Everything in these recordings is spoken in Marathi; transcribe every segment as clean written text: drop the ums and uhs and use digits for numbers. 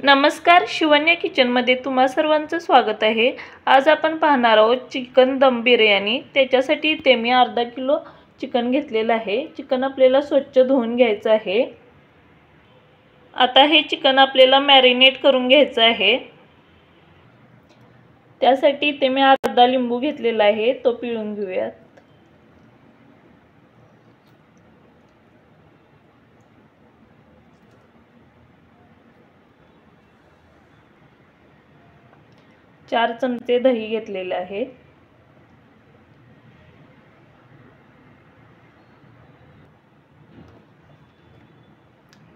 नमस्कार, शिवन्या किचनमध्ये तुम्हा सर्वांचं स्वागत आहे। आज आपण पाहणार आहोत चिकन दम बिर्याणी। त्याच्यासाठी इथे मी अर्धा किलो चिकन घेतलेलं आहे। चिकन आपल्याला स्वच्छ धुवून घ्यायचं आहे। आता हे चिकन आपल्याला मॅरिनेट करून घ्यायचं आहे। त्यासाठी इथे मी अर्धा लिंबू घेतलेला आहे, तो पिळून घेऊयात। चार चमचे दही घेतलेले आहे।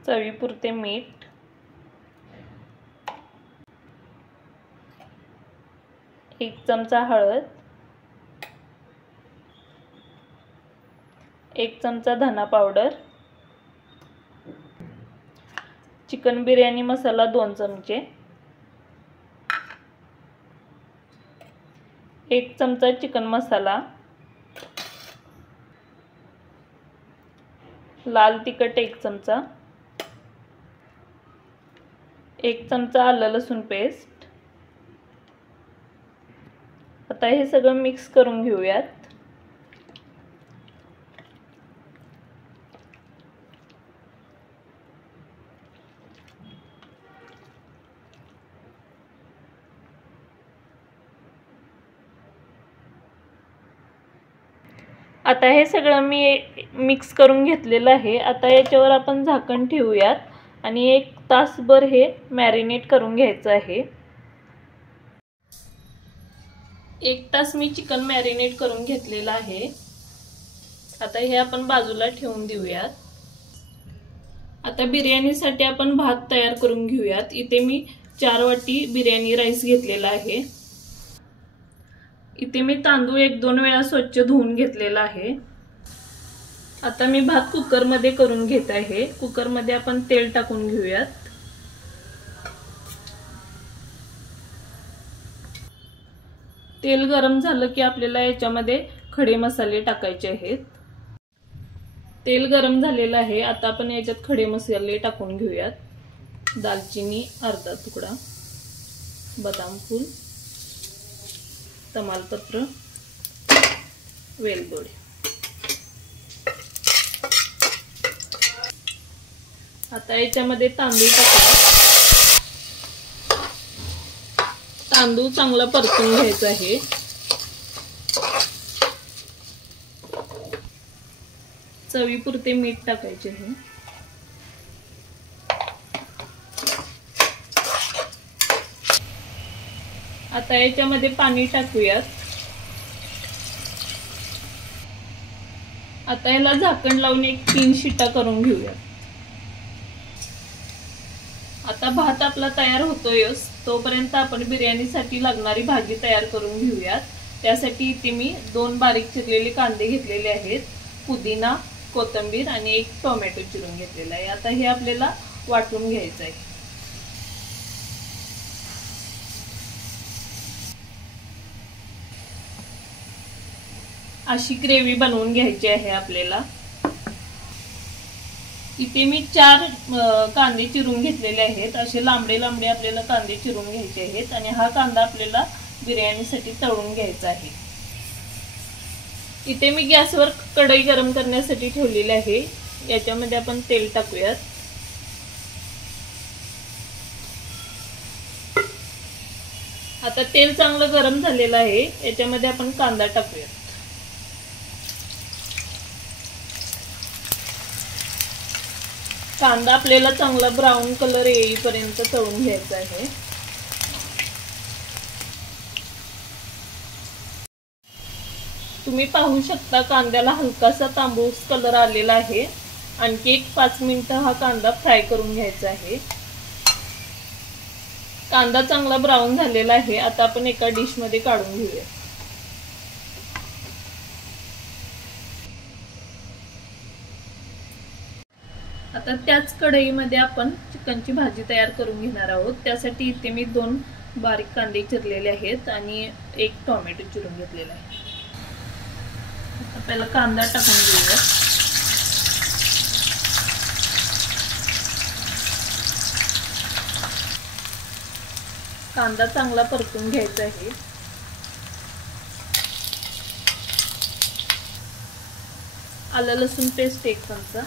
चवीपुरते मीठ, एक चमचा हळद, एक चमचा धना पावडर, चिकन बिर्याणी मसाला 2 चमचे, एक चमचा चिकन मसाला, लाल तिखट 1 चमचा, एक चमचा आलं लसूण पेस्ट। आता हे सगळं मिक्स करून घेऊयात। आता हे सगळं मी मिक्स करून घेतलेलं आहे। आता याच्यावर आपण झाकण ठेवूयात आणि 1 तासभर हे मॅरिनेट करून घ्यायचं आहे। 1 तास मी चिकन मॅरिनेट करून घेतलेलं आहे। आता हे आपण बाजूला ठेवून देऊयात। आता बिर्याणीसाठी आपण भात तयार करून घेऊयात। इथे मी 4 वाटी बिर्याणी राईस घेतलेला आहे। इथे मी तांदूळ 1-2 वेळा स्वच्छ धुवून घेतलेला आहे। आता मी भात कुकर मध्ये करून घेत आहे। कुकर मध्ये आपण तेल टाकून घेऊयात। तेल गरम झालं की आपल्याला याच्यामध्ये खडे मसाले टाकायचे आहेत। तेल गरम झालेलं आहे। आता आपण याच्यात खडे मसाले टाकून घेऊयात। दालचिनी अर्धा तुकडा, बदाम फूल, तमालपत्र, वेलदोडे। आता याच्यामध्ये तांदूळ टाकूया। तांदूळ चांगला परतून घ्यायचा आहे। चवीपुरते मीठ टाकायचे आहे। आता याच्यामध्ये पाणी टाकूयात। आता याला झाकण लावून 3 शिट्ट्या करून घेऊयात। आता भात आपला तयार होतोय, तोपर्यंत आपण बिर्याणीसाठी लागणारी भाजी तयार करून घेऊयात। त्यासाठी इथे मी 2 बारीक चिरलेले कांदे घेतलेले आहेत, पुदिना, कोथिंबीर आणि 1 टोमॅटो चिरून घेतलेला आहे। आता हे आपल्याला वाटून घ्यायचं आहे। अशी ग्रेव्ही बनवून घ्यायची आहे आपल्याला। इथे मी 4 कांदे चिरून घेतलेले आहेत। असे लांबडे लांबडे आपल्याला कांदे चिरून घ्यायचे आहेत आणि हा कांदा आपल्याला बिर्याणीसाठी तळून घ्यायचा आहे। इथे मी गॅसवर कढई गरम करण्यासाठी ठेवलेली आहे। याच्यामध्ये आपण तेल टाकूयात। आता तेल चांगलं गरम झालेलं आहे। याच्यामध्ये आपण कांदा टाकूयात। कांदा आपल्याला चांगला ब्राऊन कलर येईपर्यंत तळून घ्यायचा आहे। तुम्ही पाहू शकता कांद्याला हलकासा तांबूस कलर आलेला आहे। आणखी 5 मिनिटं हा कांदा फ्राय करून घ्यायचा आहे। कांदा चांगला ब्राऊन झालेला आहे। आता आपण एका डिश मध्ये काढून घेऊया। आता त्याच कढईमध्ये आपण चिकनची भाजी तयार करून घेणार आहोत। त्यासाठी इथे मी 2 बारीक कांदे चिरलेले आहेत आणि 1 टोमॅटो चिरून घेतलेला आहे। पहिला कांदा टाकून घेऊया. कांदा चांगला परतून घ्यायचा आहे. आलं लसूण पेस्ट 1 चमचा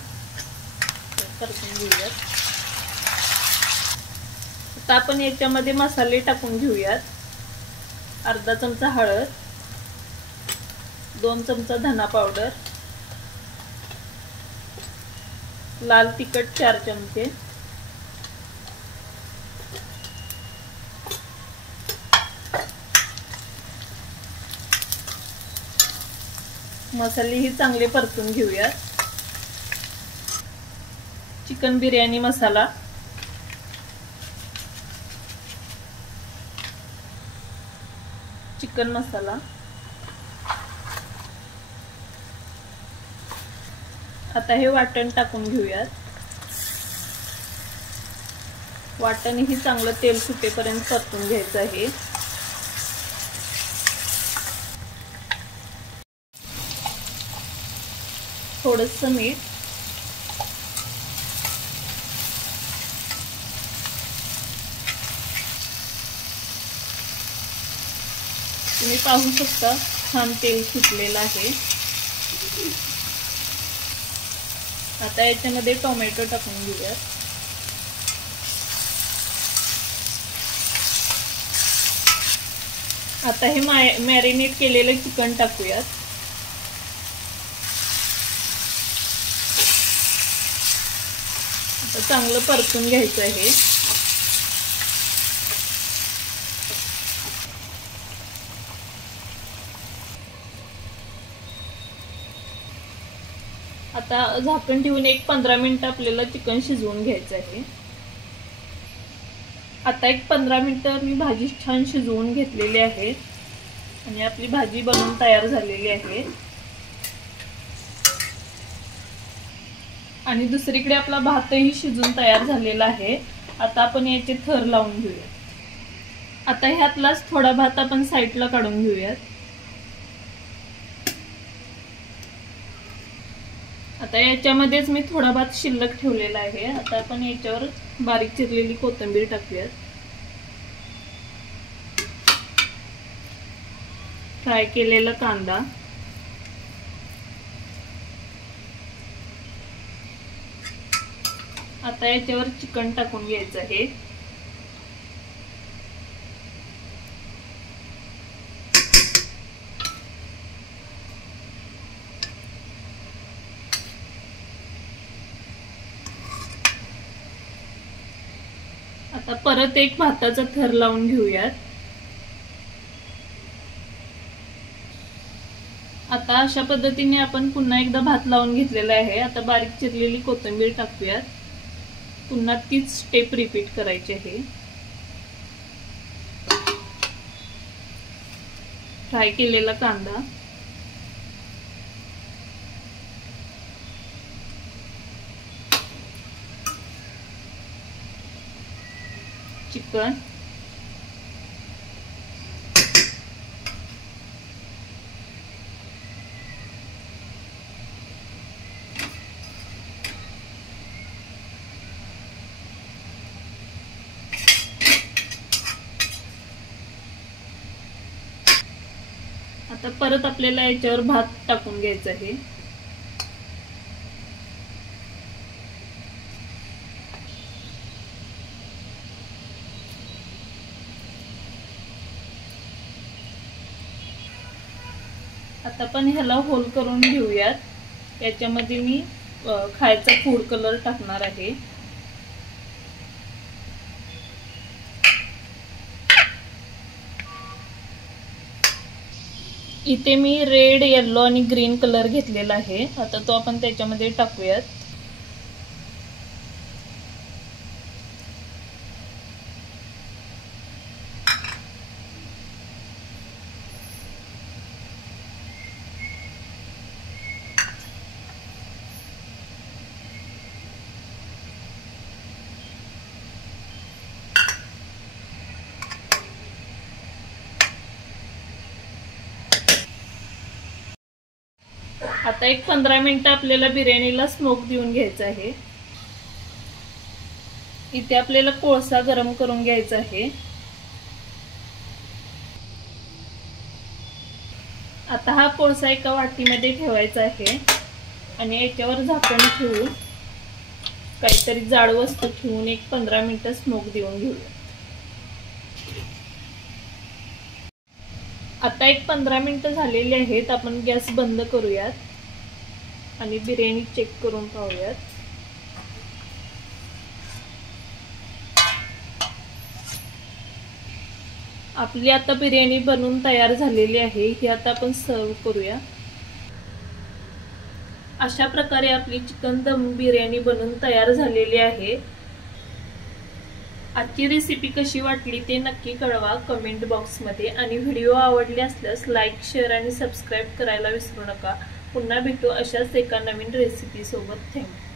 परतून घेऊयात. आता आपण याच्यामध्ये मसाले टाकून घेऊयात. अर्धा चमचा हळद, 2 चमचा धना पावडर, लाल तिखट 4 चमचे, मसाले ही चांगले परतून घेऊयात. चिकन बिर्याणी मसाला, चिकन मसाला, आता हे वाटण टाकून घेऊयात. वाटण ही चांगलं तेल सुटेपर्यंत परतून घ्यायचं आहे. थोडंसं मीठ, तुम्ही पाहू शकता छान तेल सुटलेलं आहे. आता याच्यामध्ये टोमॅटो टाकून घेऊयात. आता हे मॅरिनेट केलेलं चिकन टाकूयात. आता चांगलं परतून घ्यायचं आहे. आता झाकण ठेवून 15 मिनिट आपल्याला चिकन शिजवून घ्यायचं आहे. आता 15 मिनिट मी भाजी छान शिजवून घेतलेली आहे आणि आपली भाजी बनवून तयार झालेली आहे. आणि दुसरीकडे आपला भातही शिजून तयार झालेला आहे. आता आपण याचे थर लावून घेऊया. आता ह्यातलाच थोडा भात आपण साईडला काढून घेऊयात. आता याच्यामध्येच मी थोडा भात शिल्लक ठेवलेला आहे. आता आपण याच्यावर बारीक चिरलेली कोथिंबीर टाकूयात. फ्राय केलेला कांदा, आता याच्यावर चिकन टाकून घ्यायचं आहे. आता परत एक भाताचा थर लावून घेऊयात. आता अशा पद्धतीने आपण पुन्हा एकदा भात लावून घेतलेला आहे. आता बारीक चिरलेली कोथिंबीर टाकूयात. पुन्हा तीच स्टेप रिपीट करायची आहे. फ्राय केलेला कांदा, चिकन, आता परत आपल्याला याच्यावर भात टाकून घ्यायचा आहे. आता आपण ह्याला होल करून घेऊयात. याच्यामध्ये मी खायचा फूड कलर टाकणार आहे. इथे मी रेड, येलो आणि ग्रीन कलर घेतलेला आहे. आता तो आपण त्याच्यामध्ये टाकूयात. आता एक 15 मिनिटं आपल्याला बिर्याणीला स्मोक देऊन घ्यायचं आहे। इथे आपल्याला कोळसा गरम करून घ्यायचा आहे। आता हा कोळसा एका वाटीमध्ये ठेवायचा आहे आणि याच्यावर झाकण ठेवून काहीतरी जाड वस्तू ठेवून एक 15 मिनिटं स्मोक देऊन घेऊया। आता एक 15 मिनिटं झालेली आहेत। आपण गॅस बंद करूयात आणि बिर्याणी चेक करून पाहूयात। आपली आता बिर्याणी बनवून तयार झालेली आहे। ही आता आपण सर्व करूया। अशा प्रकारे आपली चिकन दम बिर्याणी बनवून तयार झालेली आहे। आजची रेसिपी कशी वाटली ते नक्की कळवा कमेंट बॉक्समध्ये आणि व्हिडिओ आवडले असल्यास लाईक, शेअर आणि सबस्क्राइब करायला विसरू नका। पुन्हा भेटू अशाच एका नवीन रेसिपी सोबत। थँक्यू।